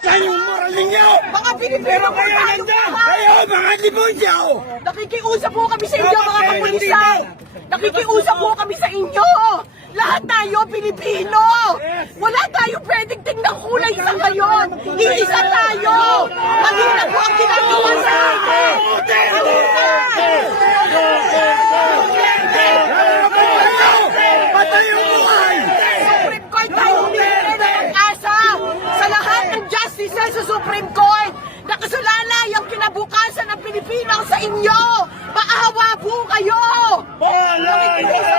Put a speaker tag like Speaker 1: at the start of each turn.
Speaker 1: Saan yung moral ninyo?
Speaker 2: Mga Pilipino po
Speaker 1: Kayo nandyan! Kayo, mga libonsya! oh!
Speaker 2: Nakikiusap po kami sa inyo mga kapulisan! Nakikiusap po kami sa inyo! Lahat tayo Pilipino! Wala tayo pwedeng tingnan kulay sa ngayon! Iisa tayo! Mahirap po ang ginagawa sa atin!
Speaker 1: Patay yung buhay!
Speaker 2: Supreme Court tayo humingi ng pag-asa sa lahat ng justice sa Supreme Court! Nakasalalay ang kinabukasan ng Pilipino sa inyo! Maawa po kayo! Ako